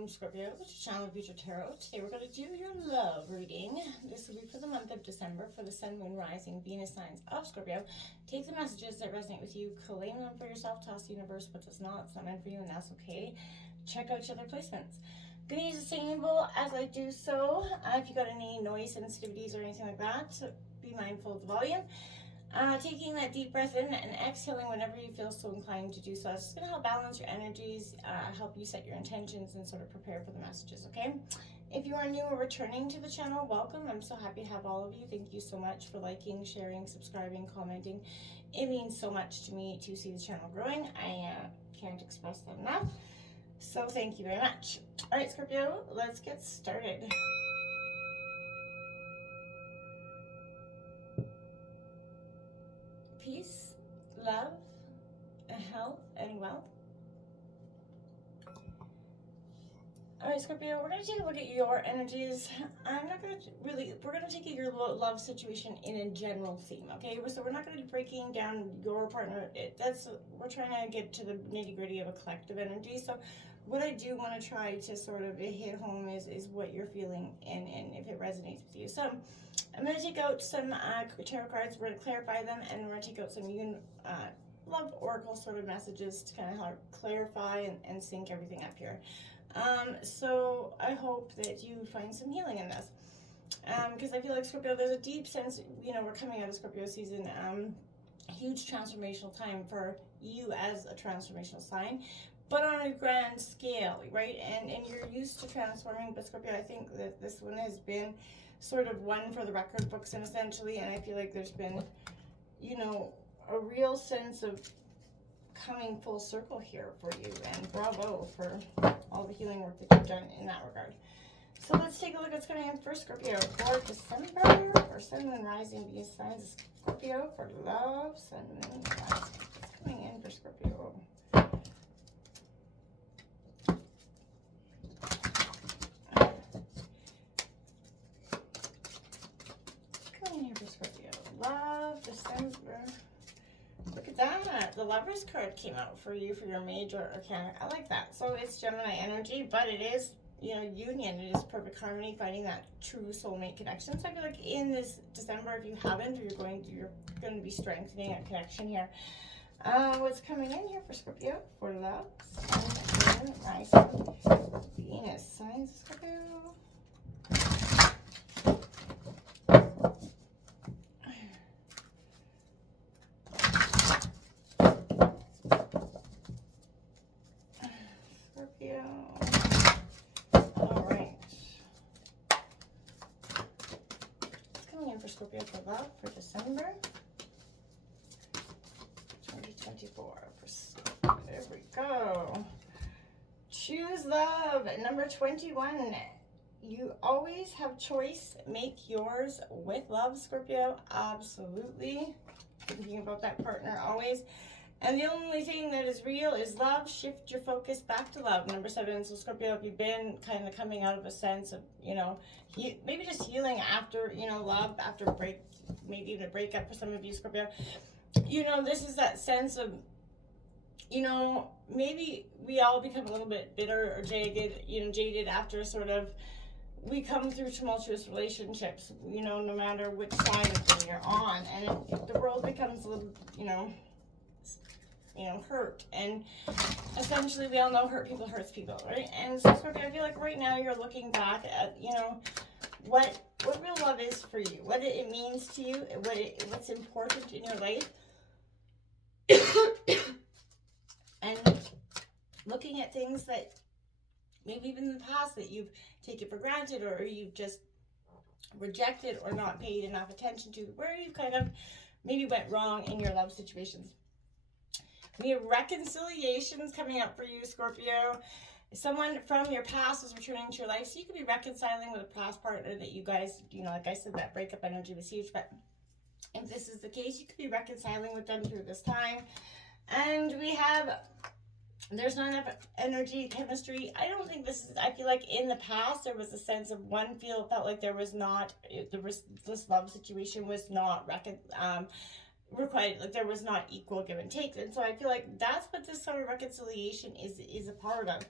welcome Scorpio to Channel Future Tarot. Today we're going to do your love reading. This will be for the month of December for the Sun, Moon, Rising, Venus signs of Scorpio. Take the messages that resonate with you, claim them for yourself, toss the universe what does not. It's not meant for you and that's okay. Check out your other placements. I'm going to use a singing bowl as I do so. If you got any noise sensitivities or anything like that, so be mindful of the volume. Taking that deep breath in and exhaling whenever you feel so inclined to do so. It's just going to help balance your energies, help you set your intentions and sort of prepare for the messages, okay? If you are new or returning to the channel, welcome. I'm so happy to have all of you. Thank you so much for liking, sharing, subscribing, commenting. It means so much to me to see the channel growing. I can't express that enough. So thank you very much. All right, Scorpio, let's get started. Peace, love, health, and wealth. All right, Scorpio, we're going to take a look at your energies. I'm not going to really, we're going to take your love situation in a general theme, okay? So we're not going to be breaking down your partner. We're trying to get to the nitty gritty of a collective energy. So what I do want to try to sort of hit home is what you're feeling and if it resonates with you. So I'm going to take out some tarot cards. We're going to clarify them, and we're going to take out some love oracle sort of messages to kind of help clarify and sync everything up here. So I hope that you find some healing in this. Because I feel like Scorpio, there's a deep sense, we're coming out of Scorpio season, huge transformational time for you as a transformational sign, but on a grand scale, right? And you're used to transforming, but Scorpio, I think that this one has been sort of one for the record books, and essentially, and I feel like there's been, a real sense of coming full circle here for you, and bravo for all the healing work that you've done in that regard. So let's take a look at what's coming in for Scorpio for December, for Sun, Moon, Rising, Venus signs of Scorpio, for love, Sun, Moon, Rising. What's coming in for Scorpio? Love, December. Look at that. The Lover's card came out for you for your major arcana. I like that. So it's Gemini energy, but it is, union. It is perfect harmony, finding that true soulmate connection. So I feel like in this December, if you haven't, or you're going to be strengthening that connection here. What's coming in here for Scorpio? For love, Sun, Moon, Rising, Venus signs of Scorpio. Scorpio for love for December 2024. There we go. Choose love. Number 21. You always have choice. Make yours with love, Scorpio. Absolutely. Thinking about that partner always. And the only thing that is real is love. Shift your focus back to love. Number 7. So Scorpio, if you've been kind of coming out of a sense of, maybe just healing after, love, after maybe even a breakup for some of you, Scorpio. This is that sense of, maybe we all become a little bit bitter or jaded after sort of, we come through tumultuous relationships, no matter which side of them you're on. And if the world becomes a little, hurt, and essentially we all know hurt people hurts people, right? And so Scorpio, I feel like right now you're looking back at what real love is for you, what it means to you, what's important in your life, and looking at things that maybe even in the past that you've taken for granted, or you've just rejected or not paid enough attention to, where you kind of maybe went wrong in your love situations. We have reconciliations coming up for you, Scorpio. Someone from your past is returning to your life, so you could be reconciling with a past partner that you guys, like I said, that breakup energy was huge, but if this is the case, you could be reconciling with them through this time. And we have, there's not enough energy, chemistry. I don't think this is, I feel like in the past, there was a sense of felt like this love situation was not required, like there was not equal give and take. And so I feel like that's what this sort of reconciliation is a part of.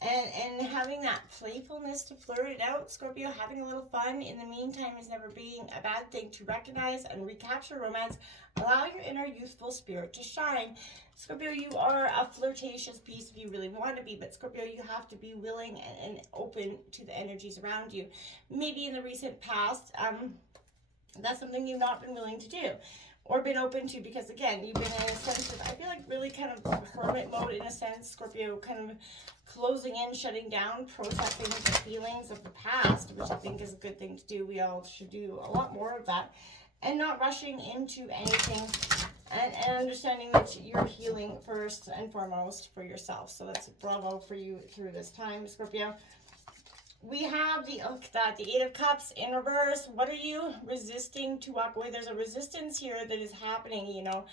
and having that playfulness to flirt it out, Scorpio, having a little fun in the meantime is never being a bad thing. To recognize and recapture romance, allow your inner youthful spirit to shine. Scorpio, you are a flirtatious piece if you really want to be, but Scorpio, you have to be willing and open to the energies around you. Maybe in the recent past, that's something you've not been willing to do or been open to, because again, you've been in a sense of, I feel like, really kind of hermit mode in a sense, Scorpio, kind of closing in, shutting down, processing the feelings of the past, which I think is a good thing to do. We all should do a lot more of that, and not rushing into anything, and understanding that you're healing first and foremost for yourself. So that's bravo for you through this time, Scorpio. We have the Eight of Cups in reverse. What are you resisting to walk away? There's a resistance here that is happening, you know.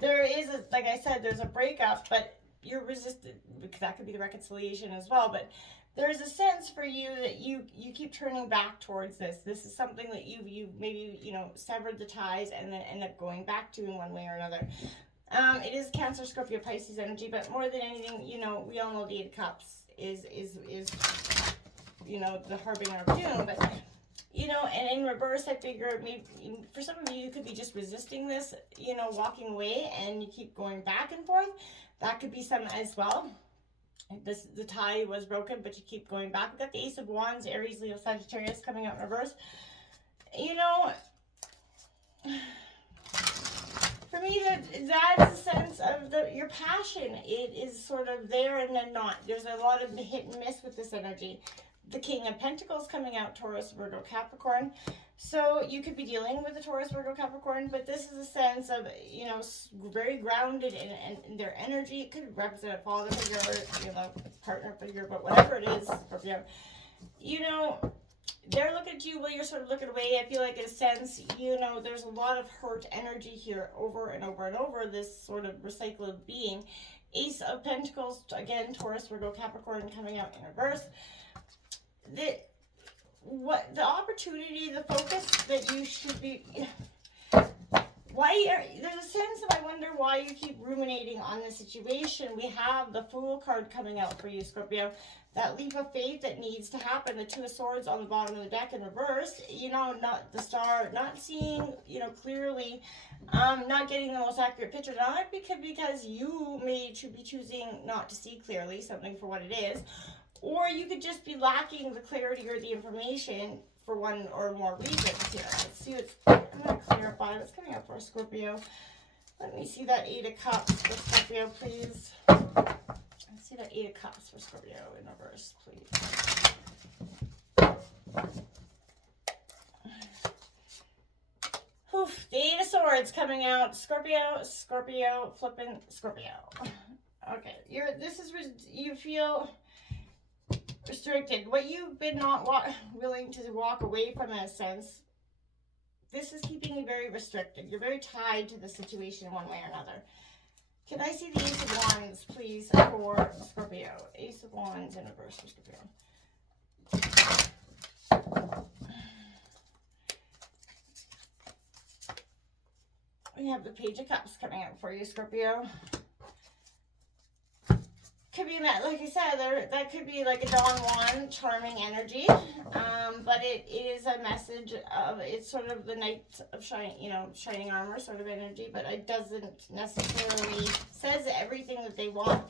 There is, like I said, there's a breakup, but you're resistant. That could be the reconciliation as well, but there's a sense for you that you keep turning back towards this. This is something that you maybe, you know, severed the ties and then end up going back to in one way or another. It is Cancer, Scorpio, Pisces energy, but more than anything, you know, we all know the Eight of Cups is you know, the harbinger of doom, but you know, and in reverse, I figure maybe for some of you, you could be just resisting this, you know, walking away, and you keep going back and forth. That could be some as well. The tie was broken, but you keep going back. We've got the Ace of Wands, Aries, Leo, Sagittarius coming out in reverse. You know, for me, that's a sense of your passion. It is sort of there and then not. There's a lot of hit and miss with this energy. The King of Pentacles coming out, Taurus, Virgo, Capricorn. So you could be dealing with a Taurus, Virgo, Capricorn, but this is a sense of, you know, very grounded in their energy. It could represent a father figure, you know, partner figure, but whatever it is, Scorpio, you know, they're looking at you while you're sort of looking away. I feel like in a sense, you know, there's a lot of hurt energy here over and over and over, this sort of recycled being. Ace of Pentacles, again, Taurus, Virgo, Capricorn coming out in reverse. The opportunity, the focus that you should be, there's a sense of, I wonder why you keep ruminating on the situation. We have the Fool card coming out for you, Scorpio. That leap of faith that needs to happen. The Two of Swords on the bottom of the deck in reverse. You know, not the Star, not seeing, you know, clearly, not getting the most accurate picture. Not because you may be choosing not to see clearly something for what it is. Or you could just be lacking the clarity or the information for one or more reasons here. Let's see what's, I'm going to clarify what's coming up for Scorpio. Let me see that Eight of Cups for Scorpio, please. Let's see that Eight of Cups for Scorpio in reverse, please. Oof, the Eight of Swords coming out. Scorpio, flipping Scorpio. Okay, you feel restricted. What you've been not willing to walk away from, in a sense, this is keeping you very restricted. You're very tied to the situation in one way or another. Can I see the Ace of Wands, please, for Scorpio? Ace of Wands in reverse for Scorpio. We have the Page of Cups coming out for you, Scorpio. Could be that, like I said, that could be like a Don Juan charming energy, but it is a message of, it's sort of the Knight of shining armor sort of energy, but it doesn't necessarily says everything that they want.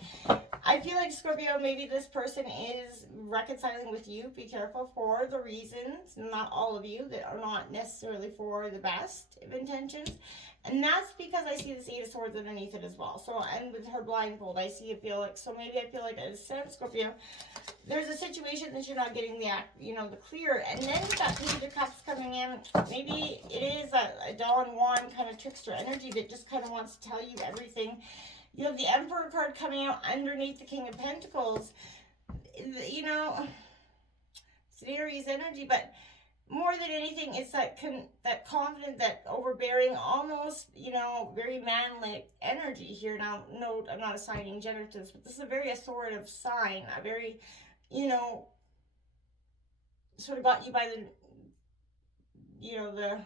I feel like, Scorpio, maybe this person is reconciling with you. Be careful for the reasons, not all of you, that are not necessarily for the best of intentions. And that's because I see this Eight of Swords underneath it as well. So, and with her blindfold, I feel like, in a sense, Scorpio, there's a situation that you're not getting the clear. And then with that Page of Cups coming in, maybe it is a Don Juan kind of trickster energy that just kind of wants to tell you everything. You have the Emperor card coming out underneath the King of Pentacles. You know, it's an Aries energy, but more than anything, it's that confident, that overbearing, almost, you know, very manly energy here. Now, note, I'm not assigning gender to this, but this is a very authoritative sign, a very, you know, sort of got you by the, you know,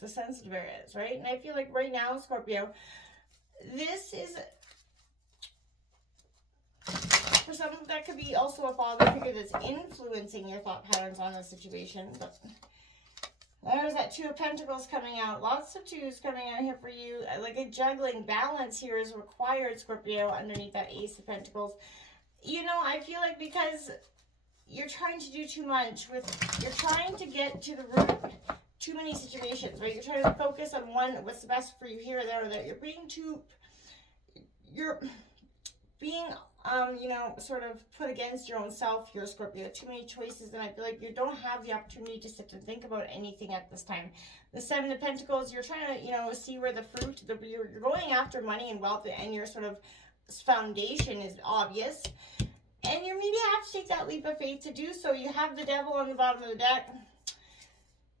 the sensitive areas, right? And I feel like right now, Scorpio, this is, for for some, that could be also a father figure that's influencing your thought patterns on the situation. But there's that Two of Pentacles coming out. Lots of twos coming out here for you. Like a juggling balance here is required, Scorpio, underneath that Ace of Pentacles. You know, I feel like because you're trying to do too much you're trying to get to the root too many situations, right? You're trying to focus on what's the best for you here or there, or that you're being you know, sort of put against your own self here, Scorpio. Too many choices, and I feel like you don't have the opportunity to sit and think about anything at this time. The Seven of Pentacles, you're trying to, you know, see where the fruit, you're going after money and wealth, and your sort of foundation is obvious. And you maybe have to take that leap of faith to do so. You have the Devil on the bottom of the deck,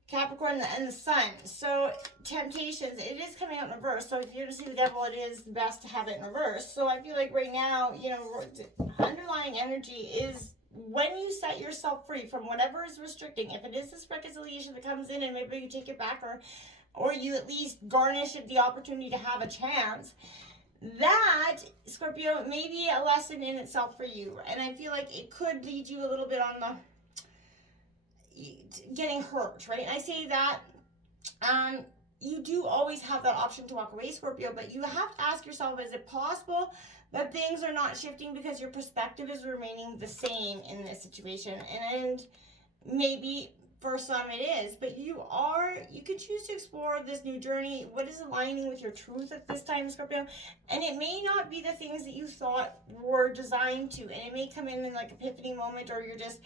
Capricorn, and the Sun. So temptations, it is coming out in reverse. So if you're to see the Devil, it is best to have it in reverse. So I feel like right now, you know, underlying energy is when you set yourself free from whatever is restricting. If it is this reconciliation that comes in and maybe you take it back, or you at least garnish it the opportunity to have a chance, that, Scorpio, may be a lesson in itself for you. And I feel like it could lead you a little bit on the getting hurt, right? And I say that you do always have that option to walk away, Scorpio, but you have to ask yourself, is it possible that things are not shifting because your perspective is remaining the same in this situation? And maybe for some it is, but you can choose to explore this new journey. What is aligning with your truth at this time, Scorpio? And it may not be the things that you thought were designed to, and it may come in like epiphany moment, or you're just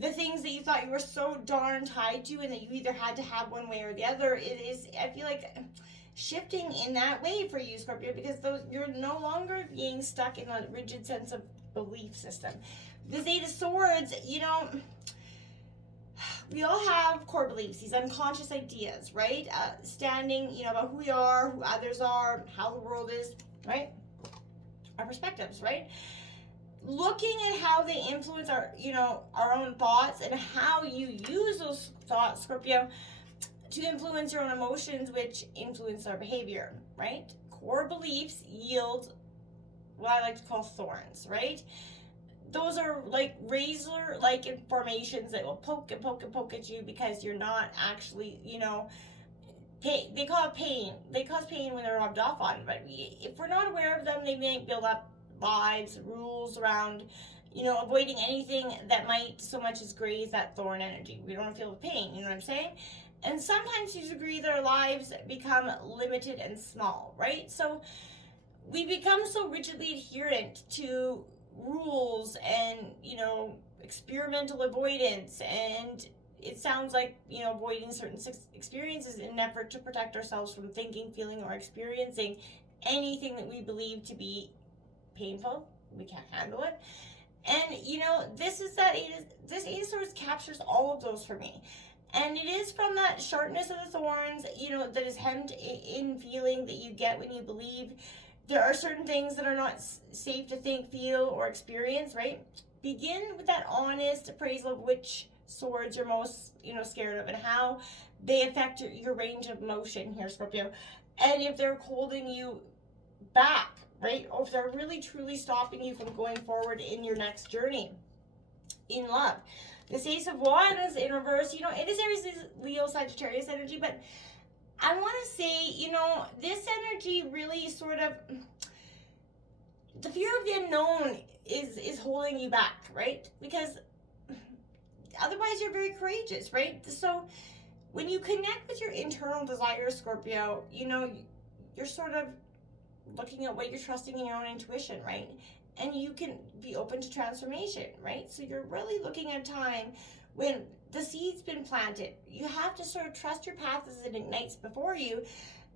the things that you thought you were so darn tied to and that you either had to have one way or the other. It is, I feel like, shifting in that way for you, Scorpio, because you're no longer being stuck in a rigid sense of belief system. The Eight of Swords, you know, we all have core beliefs, these unconscious ideas, right? Standing, you know, about who we are, who others are, how the world is, right? Our perspectives, right? Looking at how they influence our, you know, our own thoughts, and how you use those thoughts, Scorpio, to influence your own emotions, which influence our behavior, right? Core beliefs yield what I like to call thorns, right? Those are like razor-like informations that will poke and poke and poke at you because you're not actually, you know, they call it pain. They cause pain when they're rubbed off on, but if we're not aware of them, they may build up lives, rules around, you know, avoiding anything that might so much as graze that thorn energy. We don't feel the pain, you know what I'm saying? And sometimes to a degree, their lives become limited and small, right? So we become so rigidly adherent to rules and, you know, experimental avoidance, and it sounds like, you know, avoiding certain experiences in an effort to protect ourselves from thinking, feeling, or experiencing anything that we believe to be painful. We can't handle it. And, you know, this Eight of Swords captures all of those for me. And it is from that sharpness of the thorns, you know, that is hemmed in feeling that you get when you believe there are certain things that are not safe to think, feel, or experience, right? Begin with that honest appraisal of which swords you're most, you know, scared of, and how they affect your range of motion here, Scorpio. And if they're holding you back, right? Or if they're really truly stopping you from going forward in your next journey in love. This Ace of Wands in reverse, you know, it is Aries, Leo, Sagittarius energy, but I want to say, you know, this energy really sort of, the fear of the unknown is holding you back, right? Because otherwise you're very courageous, right? So when you connect with your internal desires, Scorpio, you know, you're sort of looking at what you're trusting in your own intuition, right? And you can be open to transformation, right? So you're really looking at a time when the seed's been planted. You have to sort of trust your path as it ignites before you.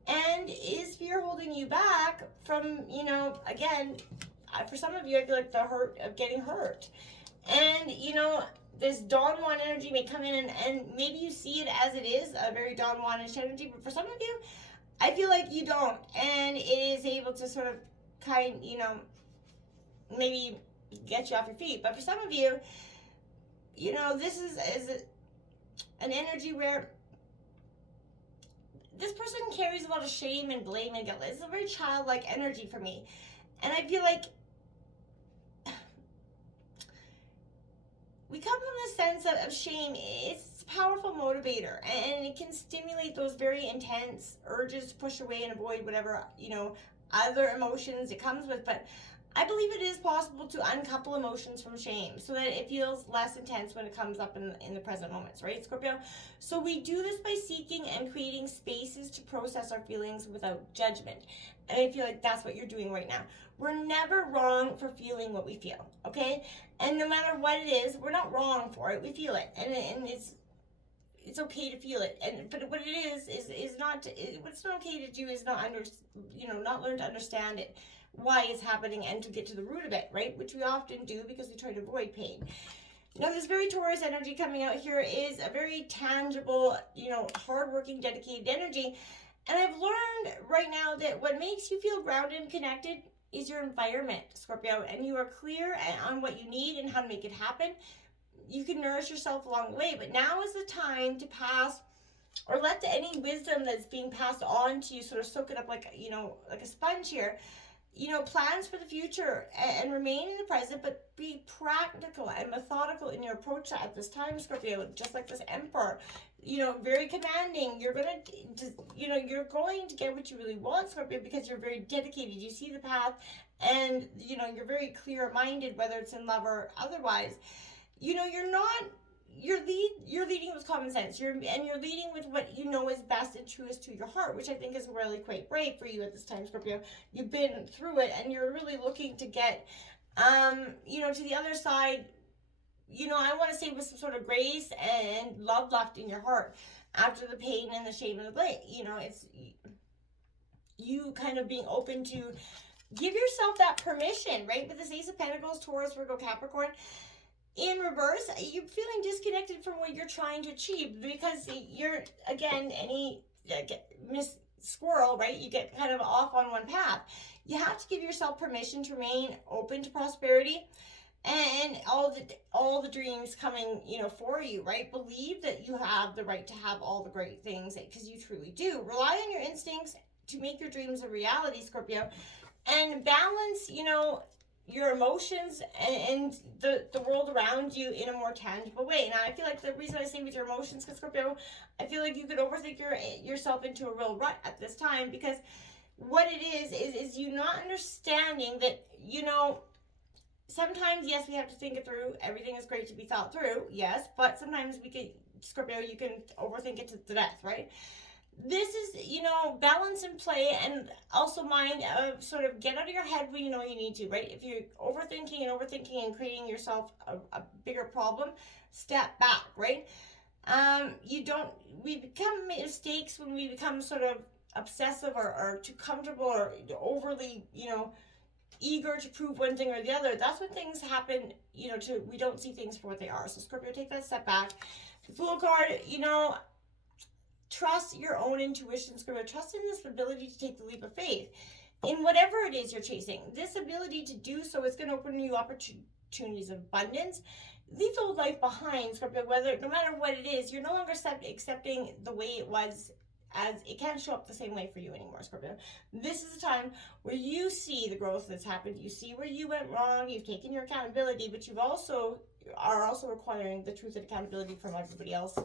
And is fear holding you back from, you know, again, for some of you, I feel like the hurt of getting hurt. And, you know, this Don Juan energy may come in, and maybe you see it as it is, a very Don Juan-ish energy, but for some of you, I feel like you don't, and it is able to sort of you know, maybe get you off your feet. But for some of you, you know, this is an energy where this person carries a lot of shame and blame and guilt. It's a very childlike energy for me. And I feel like sense of shame, it's a powerful motivator, and it can stimulate those very intense urges to push away and avoid whatever, other emotions it comes with. But I believe it is possible to uncouple emotions from shame so that it feels less intense when it comes up in the present moments, right, Scorpio? So we do this by seeking and creating spaces to process our feelings without judgment. And I feel like that's what you're doing right now. We're never wrong for feeling what we feel, okay? And no matter what it is, we're not wrong for it. We feel it, and it's okay to feel it. But what it is not. What's not okay to do is not learn to understand it, why it's happening, and to get to the root of it, right? Which we often do because we try to avoid pain. Now, this very Taurus energy coming out here is a very tangible, hardworking, dedicated energy. And I've learned right now that what makes you feel grounded and connected is your environment, Scorpio, and you are clear on what you need and how to make it happen. You can nourish yourself along the way, but now is the time to pass or let any wisdom that's being passed on to you sort of soak it up like a sponge here. Plans for the future, and remain in the present, but be practical and methodical in your approach at this time, Scorpio, just like this Emperor. Very commanding. You're going to get what you really want, Scorpio, because you're very dedicated. You see the path, and, you're very clear-minded, whether it's in love or otherwise. You're leading with common sense. You're leading with what you know is best and truest to your heart, which I think is really quite brave for you at this time, Scorpio. You've been through it, and you're really looking to get, to the other side. I want to say with some sort of grace and love left in your heart after the pain and the shame and the blame. It's you kind of being open to give yourself that permission, right? With this Ace of Pentacles, Taurus, Virgo, Capricorn. In reverse, you're feeling disconnected from what you're trying to achieve because you're, again, Miss Squirrel, right? You get kind of off on one path. You have to give yourself permission to remain open to prosperity and all the dreams coming, for you, right? Believe that you have the right to have all the great things because you truly do. Rely on your instincts to make your dreams a reality, Scorpio, and balance, your emotions and the world around you in a more tangible way. Now, I feel like the reason I say with your emotions, because Scorpio, I feel like you could overthink yourself into a real rut at this time, because what it is you not understanding that, sometimes, yes, we have to think it through. Everything is great to be thought through, yes, but sometimes Scorpio, you can overthink it to death, right? This is, balance and play, and also mind of sort of get out of your head when you know you need to, right? If you're overthinking and creating yourself a bigger problem, step back, right? We become mistakes when we become sort of obsessive or too comfortable or overly, eager to prove one thing or the other. That's when things happen, we don't see things for what they are. So Scorpio, take that step back. The Fool card, trust your own intuition, Scorpio. Trust in this ability to take the leap of faith in whatever it is you're chasing. This ability to do so is going to open you opportunities of abundance. Leave the old life behind, Scorpio. No matter what it is, you're no longer accepting the way it was, as it can't show up the same way for you anymore, Scorpio. This is a time where you see the growth that's happened. You see where you went wrong. You've taken your accountability, but you've also requiring the truth and accountability from everybody else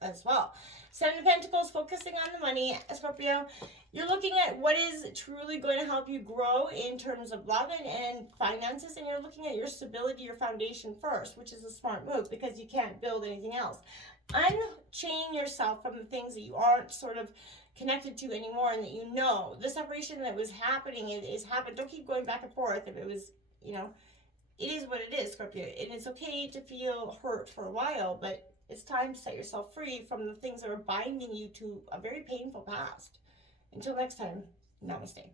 as well. Seven of Pentacles, focusing on the money, Scorpio. You're looking at what is truly going to help you grow in terms of love and finances, and you're looking at your stability, your foundation first, which is a smart move because you can't build anything else. Unchain yourself from the things that you aren't sort of connected to anymore, and that the separation that was happening is happened. Don't keep going back and forth. If it was, it is what it is, Scorpio, and it's okay to feel hurt for a while, but it's time to set yourself free from the things that are binding you to a very painful past. Until next time, namaste.